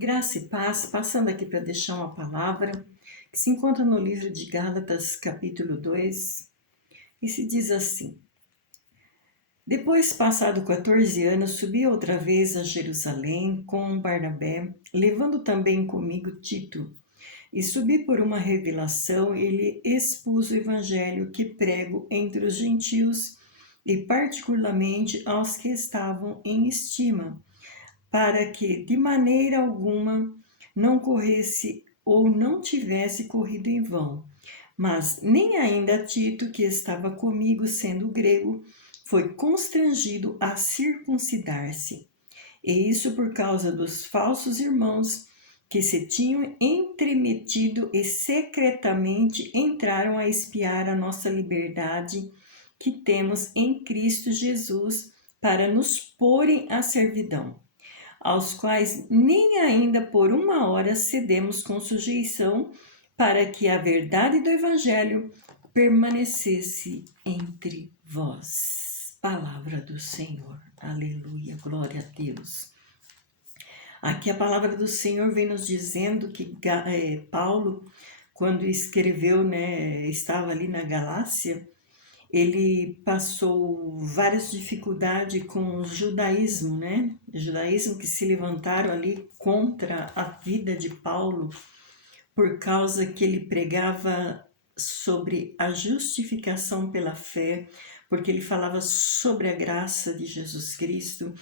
Graça e paz, passando aqui para deixar uma palavra que se encontra no livro de Gálatas, capítulo 2, e se diz assim: Depois, passado 14 anos, subi outra vez a Jerusalém com Barnabé, levando também comigo Tito, e subi por uma revelação e lhe expus o evangelho que prego entre os gentios e particularmente aos que estavam em estima, para que de maneira alguma não corresse ou não tivesse corrido em vão. Mas nem ainda Tito, que estava comigo sendo grego, foi constrangido a circuncidar-se. E isso por causa dos falsos irmãos que se tinham entremetido e secretamente entraram a espiar a nossa liberdade que temos em Cristo Jesus para nos porem à servidão, aos quais nem ainda por uma hora cedemos com sujeição, para que a verdade do Evangelho permanecesse entre vós. Palavra do Senhor. Aleluia, glória a Deus. Aqui a palavra do Senhor vem nos dizendo que Paulo, quando escreveu, estava ali na Galácia, ele passou várias dificuldades com o judaísmo, né? O judaísmo que se levantaram ali contra a vida de Paulo, por causa que ele pregava sobre a justificação pela fé, porque ele falava sobre a graça de Jesus Cristo.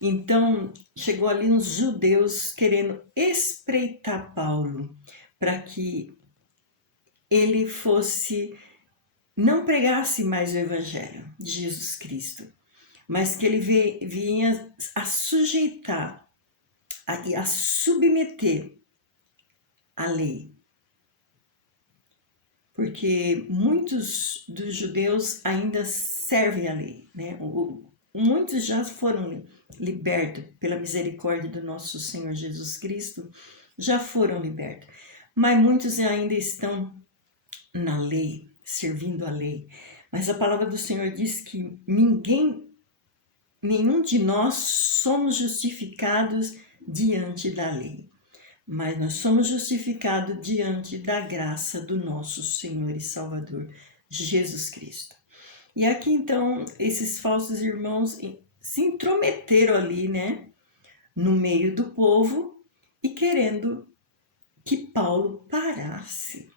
Então, chegou ali uns judeus querendo espreitar Paulo, para que ele não pregasse mais o Evangelho de Jesus Cristo, mas que ele vinha a sujeitar, a submeter a lei. Porque muitos dos judeus ainda servem a lei, né? Muitos já foram libertos pela misericórdia do nosso Senhor Jesus Cristo, já foram libertos, mas muitos ainda estão na lei, servindo a lei. Mas a palavra do Senhor diz que nenhum de nós somos justificados diante da lei, mas nós somos justificados diante da graça do nosso Senhor e Salvador, Jesus Cristo. E aqui então, esses falsos irmãos se intrometeram ali, né, no meio do povo e querendo que Paulo parasse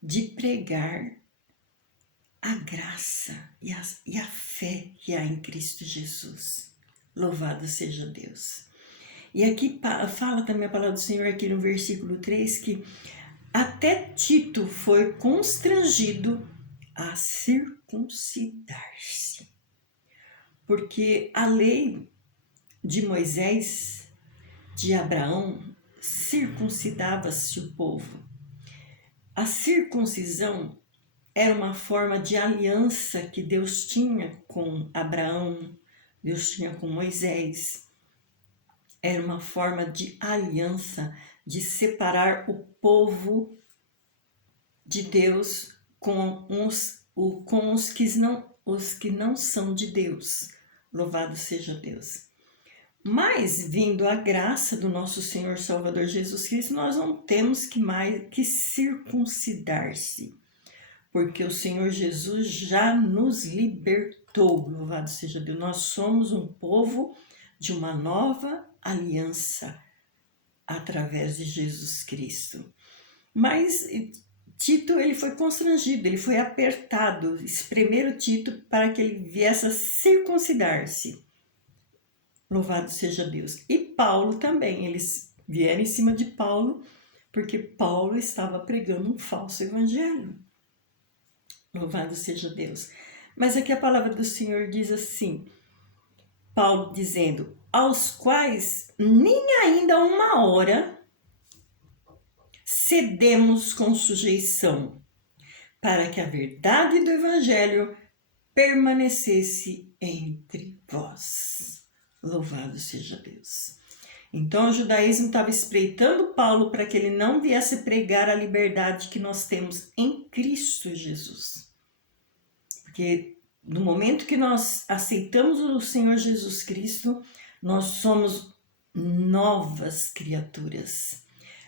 de pregar a graça e a fé que há em Cristo Jesus. Louvado seja Deus. E aqui fala também a palavra do Senhor aqui no versículo 3 que até Tito foi constrangido a circuncidar-se. Porque a lei de Moisés, de Abraão, circuncidava-se o povo. A circuncisão era uma forma de aliança que Deus tinha com Abraão, Deus tinha com Moisés. Era uma forma de aliança, de separar o povo de Deus com os que não são de Deus. Louvado seja Deus. Mas, vindo a graça do nosso Senhor Salvador Jesus Cristo, nós não temos que circuncidar-se, porque o Senhor Jesus já nos libertou, louvado seja Deus. Nós somos um povo de uma nova aliança através de Jesus Cristo. Mas Tito, ele foi constrangido, ele foi apertado, espremeram Tito para que ele viesse a circuncidar-se. Louvado seja Deus. E Paulo também, eles vieram em cima de Paulo, porque Paulo estava pregando um falso evangelho. Louvado seja Deus. Mas aqui a palavra do Senhor diz assim, Paulo dizendo, aos quais nem ainda uma hora cedemos com sujeição, para que a verdade do Evangelho permanecesse entre vós. Louvado seja Deus. Então o judaísmo estava espreitando Paulo para que ele não viesse pregar a liberdade que nós temos em Cristo Jesus. Porque no momento que nós aceitamos o Senhor Jesus Cristo, nós somos novas criaturas.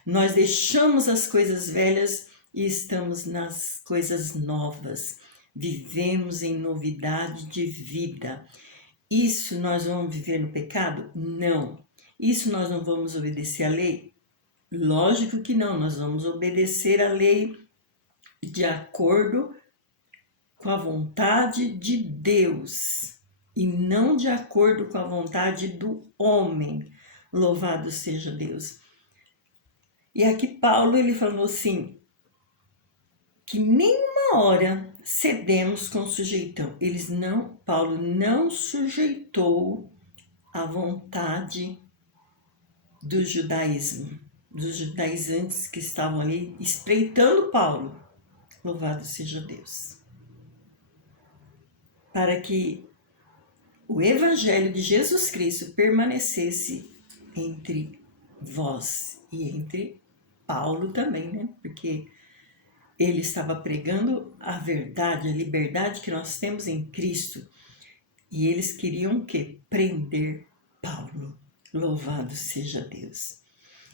Nós deixamos as coisas velhas e estamos nas coisas novas. Vivemos em novidade de vida. Isso nós vamos viver no pecado? Não. Isso nós não vamos obedecer à lei? Lógico que não. Nós vamos obedecer à lei de acordo com a vontade de Deus e não de acordo com a vontade do homem. Louvado seja Deus. E aqui Paulo ele falou assim, que nenhuma hora cedemos com sujeitão. Paulo não sujeitou a vontade do judaísmo, dos judaizantes que estavam ali espreitando Paulo. Louvado seja Deus. Para que o evangelho de Jesus Cristo permanecesse entre vós e entre Paulo também, né? Porque ele estava pregando a verdade, a liberdade que nós temos em Cristo. E eles queriam o quê? Prender Paulo. Louvado seja Deus.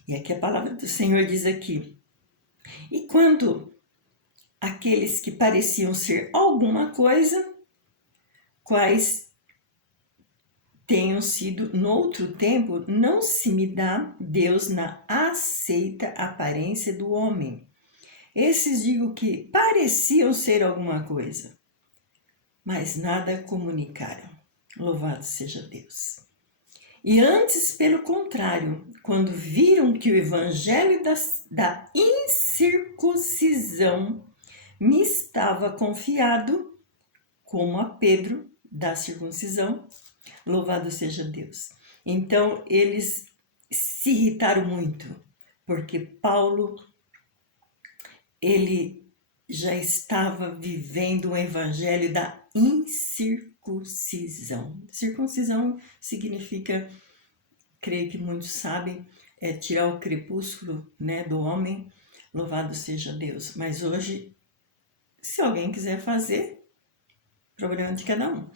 E aqui a palavra do Senhor diz aqui. E quando aqueles que pareciam ser alguma coisa, quais tenham sido no outro tempo, não se me dá Deus na aceita aparência do homem. Esses digo que pareciam ser alguma coisa, mas nada comunicaram. Louvado seja Deus. E antes, pelo contrário, quando viram que o evangelho da incircuncisão me estava confiado, como a Pedro da circuncisão, louvado seja Deus. Então, eles se irritaram muito, porque Paulo, ele já estava vivendo o evangelho da incircuncisão. Circuncisão significa, creio que muitos sabem, tirar o crepúsculo, né, do homem, louvado seja Deus. Mas hoje, se alguém quiser fazer, problema de cada um.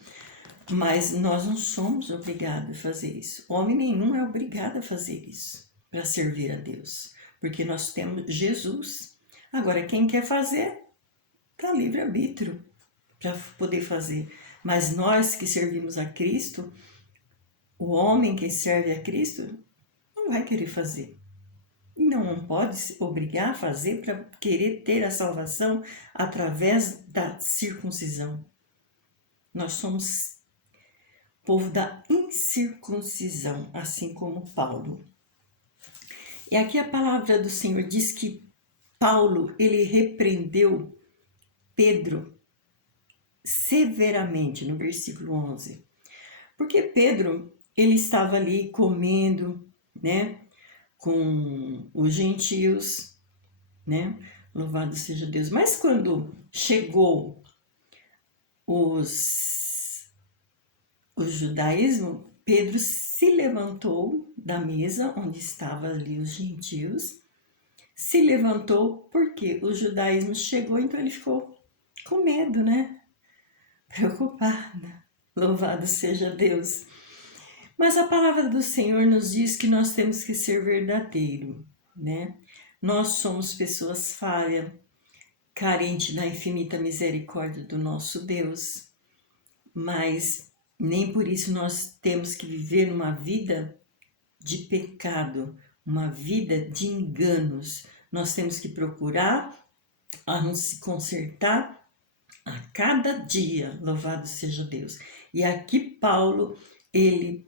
Mas nós não somos obrigados a fazer isso. Homem nenhum é obrigado a fazer isso para servir a Deus, porque nós temos Jesus. Agora, quem quer fazer, está livre-arbítrio para poder fazer. Mas nós que servimos a Cristo, o homem que serve a Cristo, não vai querer fazer. E não pode se obrigar a fazer para querer ter a salvação através da circuncisão. Nós somos povo da incircuncisão, assim como Paulo. E aqui a palavra do Senhor diz que Paulo, ele repreendeu Pedro severamente, no versículo 11. Porque Pedro, ele estava ali comendo, né, com os gentios, né, louvado seja Deus. Mas quando chegou o judaísmo, Pedro se levantou da mesa onde estavam ali os gentios, se levantou porque o judaísmo chegou, então ele ficou com medo, né? Preocupado. Louvado seja Deus. Mas a palavra do Senhor nos diz que nós temos que ser verdadeiro, né? Nós somos pessoas falhas, carentes da infinita misericórdia do nosso Deus, mas nem por isso nós temos que viver uma vida de pecado, uma vida de enganos. Nós temos que procurar a nos se consertar a cada dia, louvado seja Deus. E aqui Paulo, ele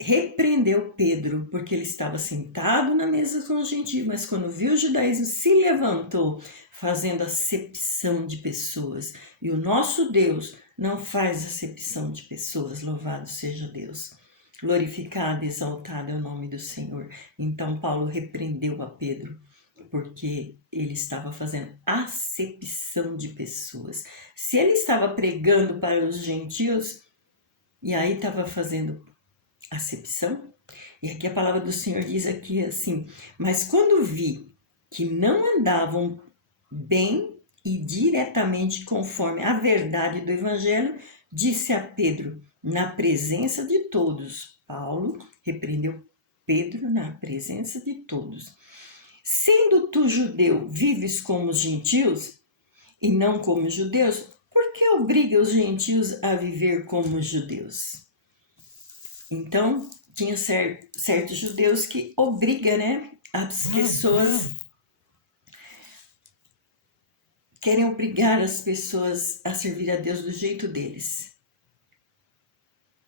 repreendeu Pedro, porque ele estava sentado na mesa com os gentios, mas quando viu o judaísmo, se levantou, fazendo acepção de pessoas. E o nosso Deus não faz acepção de pessoas, louvado seja Deus. Glorificado e exaltado é o nome do Senhor. Então Paulo repreendeu a Pedro, porque ele estava fazendo acepção de pessoas. Se ele estava pregando para os gentios, e aí estava fazendo acepção, e aqui a palavra do Senhor diz aqui assim, mas quando vi que não andavam bem e diretamente conforme a verdade do Evangelho, disse a Pedro, na presença de todos, Paulo repreendeu Pedro na presença de todos: sendo tu judeu, vives como os gentios e não como os judeus, por que obriga os gentios a viver como os judeus? Então, tinha certos judeus que obriga, né, as pessoas, querem obrigar as pessoas a servir a Deus do jeito deles.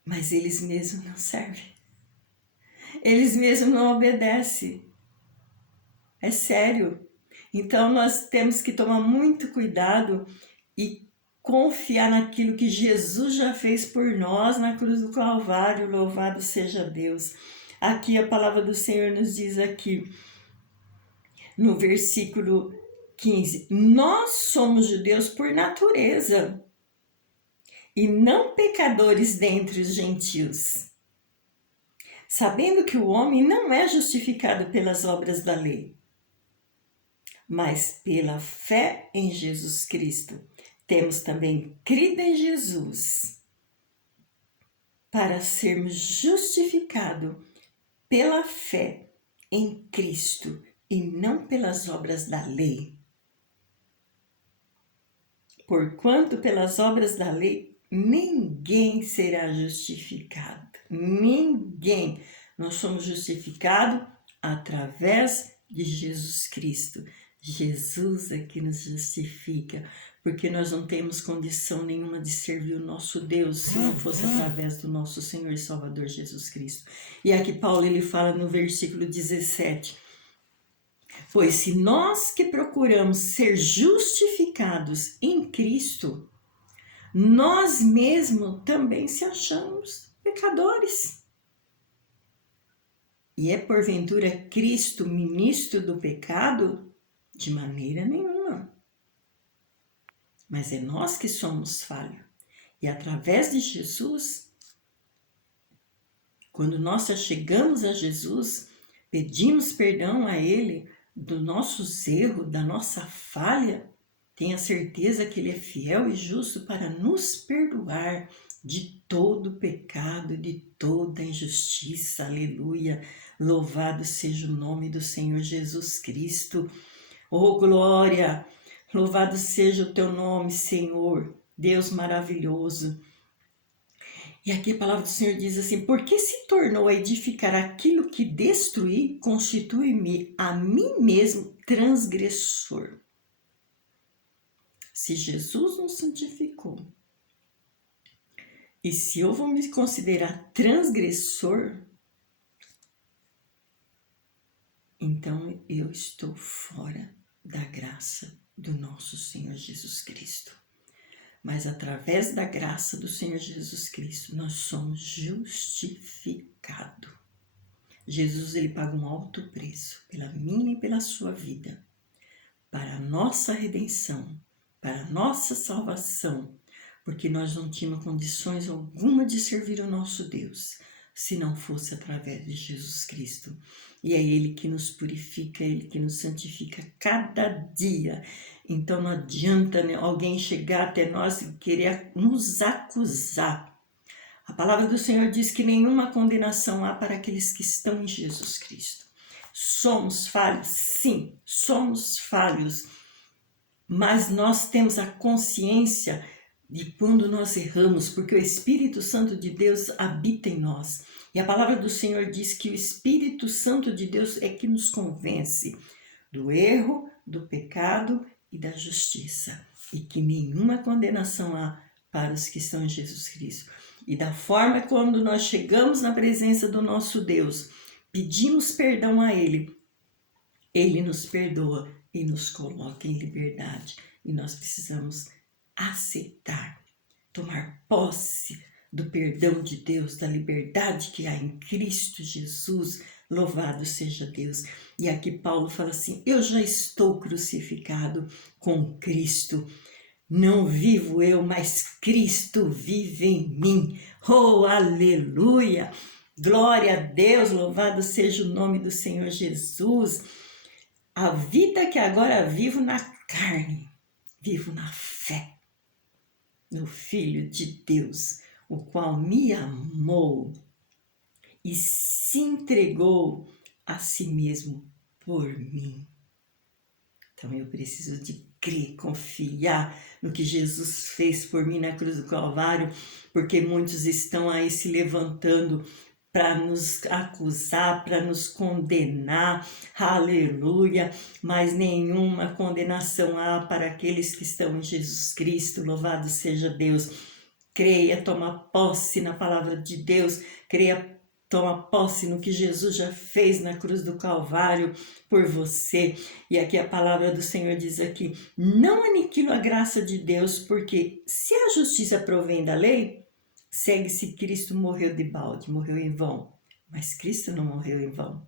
Mas eles mesmos não servem. Eles mesmos não obedecem. É sério. Então, nós temos que tomar muito cuidado e confiar naquilo que Jesus já fez por nós na cruz do Calvário. Louvado seja Deus. Aqui a palavra do Senhor nos diz aqui, no versículo 15: nós somos judeus por natureza e não pecadores dentre os gentios, sabendo que o homem não é justificado pelas obras da lei, mas pela fé em Jesus Cristo. Temos também crido em Jesus para sermos justificados pela fé em Cristo e não pelas obras da lei. Porquanto pelas obras da lei ninguém será justificado. Ninguém. Nós somos justificados através de Jesus Cristo. Jesus é que nos justifica, porque nós não temos condição nenhuma de servir o nosso Deus se não fosse através do nosso Senhor e Salvador Jesus Cristo. E aqui Paulo ele fala no versículo 17: pois se nós que procuramos ser justificados em Cristo, nós mesmos também se achamos pecadores. E é porventura Cristo ministro do pecado? De maneira nenhuma. Mas é nós que somos falhos. E através de Jesus, quando nós chegamos a Jesus, pedimos perdão a Ele dos nossos erros, da nossa falha, tenha certeza que Ele é fiel e justo para nos perdoar de todo pecado, de toda injustiça. Aleluia! Louvado seja o nome do Senhor Jesus Cristo. Oh, glória! Louvado seja o teu nome, Senhor, Deus maravilhoso. E aqui a palavra do Senhor diz assim: porque se tornou a edificar aquilo que destruí, constitui-me a mim mesmo transgressor. Se Jesus nos santificou, e se eu vou me considerar transgressor, então eu estou fora da graça do nosso Senhor Jesus Cristo. Mas através da graça do Senhor Jesus Cristo, nós somos justificados. Jesus, ele paga um alto preço pela minha e pela sua vida, para a nossa redenção, para a nossa salvação, porque nós não tínhamos condições alguma de servir o nosso Deus, se não fosse através de Jesus Cristo. E é Ele que nos purifica, é Ele que nos santifica cada dia. Então não adianta, né, alguém chegar até nós e querer nos acusar. A palavra do Senhor diz que nenhuma condenação há para aqueles que estão em Jesus Cristo. Somos falhos? Sim, somos falhos. Mas nós temos a consciência de quando nós erramos, porque o Espírito Santo de Deus habita em nós. E a palavra do Senhor diz que o Espírito Santo de Deus é que nos convence do erro, do pecado e da justiça. E que nenhuma condenação há para os que estão em Jesus Cristo. E da forma quando nós chegamos na presença do nosso Deus, pedimos perdão a Ele, Ele nos perdoa e nos coloca em liberdade. E nós precisamos aceitar, tomar posse do perdão de Deus, da liberdade que há em Cristo Jesus. Louvado seja Deus. E aqui Paulo fala assim: eu já estou crucificado com Cristo. Não vivo eu, mas Cristo vive em mim. Oh, aleluia! Glória a Deus, louvado seja o nome do Senhor Jesus. A vida que agora vivo na carne, vivo na fé no Filho de Deus, o qual me amou e se entregou a si mesmo por mim. Então eu preciso de crer, confiar no que Jesus fez por mim na cruz do Calvário, porque muitos estão aí se levantando para nos acusar, para nos condenar, aleluia, mas nenhuma condenação há para aqueles que estão em Jesus Cristo, louvado seja Deus. Creia, toma posse na palavra de Deus, creia, toma posse no que Jesus já fez na cruz do Calvário por você. E aqui a palavra do Senhor diz aqui, não aniquilo a graça de Deus, porque se a justiça provém da lei, segue-se Cristo morreu de balde, morreu em vão. Mas Cristo não morreu em vão.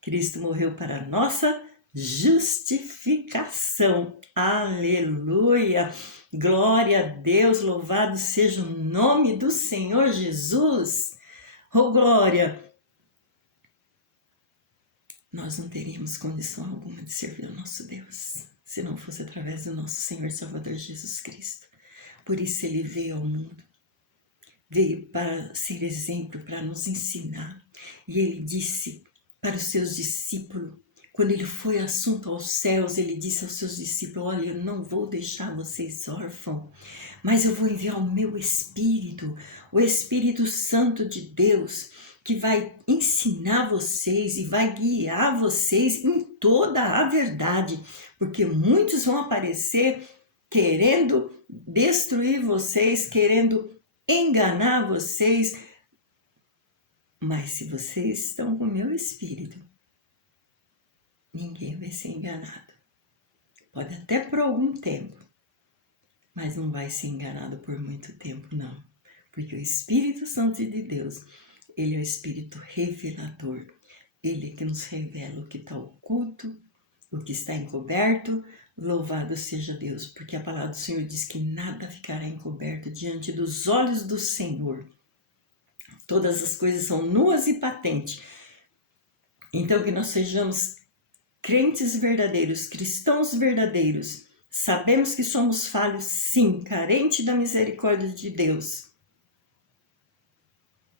Cristo morreu para a nossa justificação. Aleluia! Glória a Deus, louvado seja o nome do Senhor Jesus. Oh, glória! Nós não teríamos condição alguma de servir ao nosso Deus, se não fosse através do nosso Senhor e Salvador Jesus Cristo. Por isso ele veio ao mundo. Veio para ser exemplo, para nos ensinar. E ele disse para os seus discípulos, quando ele foi assunto aos céus, ele disse aos seus discípulos, olha, eu não vou deixar vocês órfãos, mas eu vou enviar o meu Espírito, o Espírito Santo de Deus, que vai ensinar vocês e vai guiar vocês em toda a verdade, porque muitos vão aparecer querendo destruir vocês, querendo enganar vocês, mas se vocês estão com o meu Espírito, ninguém vai ser enganado. Pode até por algum tempo, mas não vai ser enganado por muito tempo, não. Porque o Espírito Santo de Deus, ele é o Espírito revelador. Ele é que nos revela o que está oculto, o que está encoberto. Louvado seja Deus, porque a palavra do Senhor diz que nada ficará encoberto diante dos olhos do Senhor. Todas as coisas são nuas e patentes. Então que nós sejamos crentes verdadeiros, cristãos verdadeiros. Sabemos que somos falhos, sim, carente da misericórdia de Deus.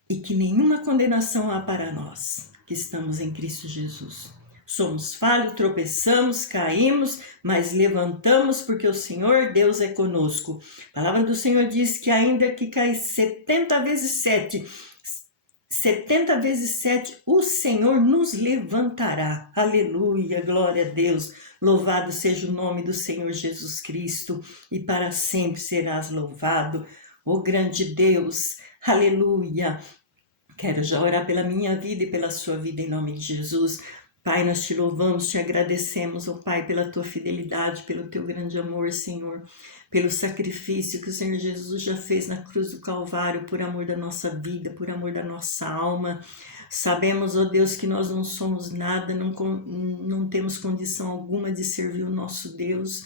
E que nenhuma condenação há para nós, que estamos em Cristo Jesus. Somos falhos, tropeçamos, caímos, mas levantamos porque o Senhor Deus é conosco. A palavra do Senhor diz que ainda que caia 70 vezes 7, 70 vezes 7, o Senhor nos levantará. Aleluia, glória a Deus. Louvado seja o nome do Senhor Jesus Cristo e para sempre serás louvado. Ó grande Deus, aleluia. Quero já orar pela minha vida e pela sua vida em nome de Jesus. Pai, nós te louvamos, te agradecemos, ó Pai, pela tua fidelidade, pelo teu grande amor, Senhor, pelo sacrifício que o Senhor Jesus já fez na cruz do Calvário, por amor da nossa vida, por amor da nossa alma. Sabemos, ó Deus, que nós não somos nada, não temos condição alguma de servir o nosso Deus,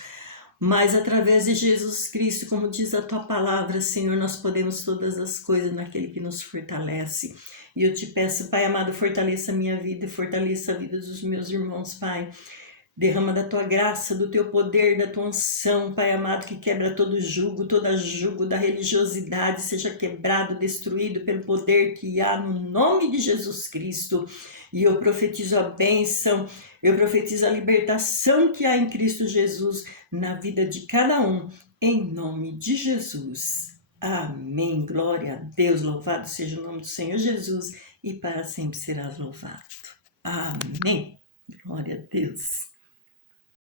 mas através de Jesus Cristo, como diz a tua palavra, Senhor, nós podemos todas as coisas naquele que nos fortalece. E eu te peço, Pai amado, fortaleça a minha vida, fortaleça a vida dos meus irmãos, Pai. Derrama da tua graça, do teu poder, da tua unção, Pai amado, que quebra todo jugo, toda jugo da religiosidade, seja quebrado, destruído pelo poder que há no nome de Jesus Cristo. E eu profetizo a bênção, eu profetizo a libertação que há em Cristo Jesus na vida de cada um, em nome de Jesus. Amém. Glória a Deus. Louvado seja o nome do Senhor Jesus e para sempre serás louvado. Amém. Glória a Deus.